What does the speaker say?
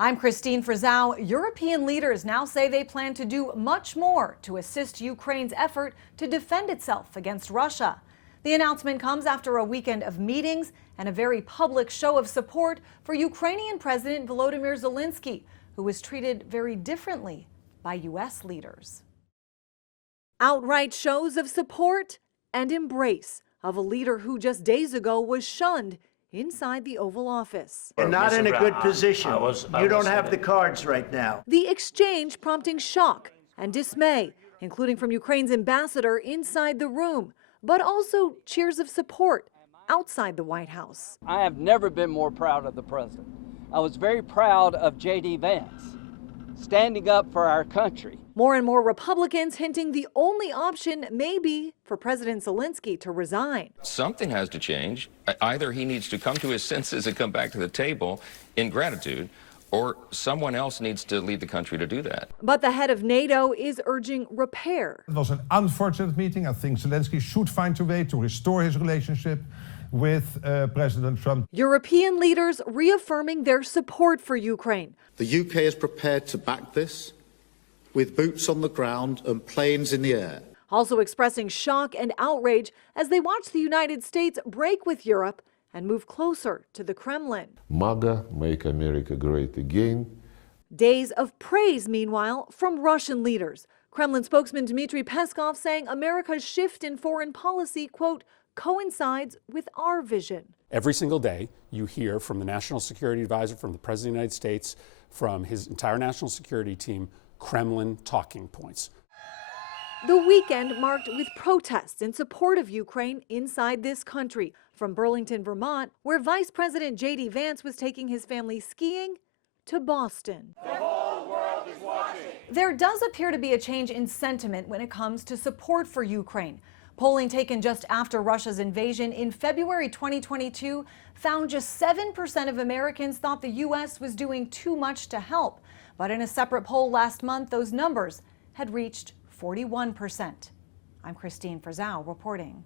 I'm Christine Frizzau. European leaders now say they plan to do much more to assist Ukraine's effort to defend itself against Russia. The announcement comes after a weekend of meetings and a very public show of support for Ukrainian President Volodymyr Zelenskyy, who was treated very differently by U.S. leaders. Outright shows of support and embrace of a leader who just days ago was shunned inside the Oval Office. You're not in a good position. You don't have the cards right now. The exchange prompting shock and dismay, including from Ukraine's ambassador inside the room, but also cheers of support outside the White House. I have never been more proud of the president. I was very proud of J.D. Vance standing up for our country. More and more Republicans hinting the only option may be for President Zelenskyy to resign. Something has to change. Either he needs to come to his senses and come back to the table in gratitude, or someone else needs to lead the country to do that. But the head of NATO is urging repair. It was an unfortunate meeting. I think Zelenskyy should find a way to restore his relationship with President Trump. European leaders reaffirming their support for Ukraine. The UK is prepared to back this with boots on the ground and planes in the air. Also expressing shock and outrage as they watch the United States break with Europe and move closer to the Kremlin. MAGA, make America great again. Days of praise, meanwhile, from Russian leaders. Kremlin spokesman Dmitry Peskov saying America's shift in foreign policy, quote, coincides with our vision. Every single day, you hear from the National Security Advisor, from the President of the United States, from his entire national security team, Kremlin talking points. The weekend marked with protests in support of Ukraine inside this country, from Burlington, Vermont, where Vice President J.D. Vance was taking his family skiing, to Boston. The whole world is watching. There does appear to be a change in sentiment when it comes to support for Ukraine. Polling taken just after Russia's invasion in February 2022 found just 7% of Americans thought the U.S. was doing too much to help. But in a separate poll last month, those numbers had reached 41%. I'm Christine Frizzau reporting.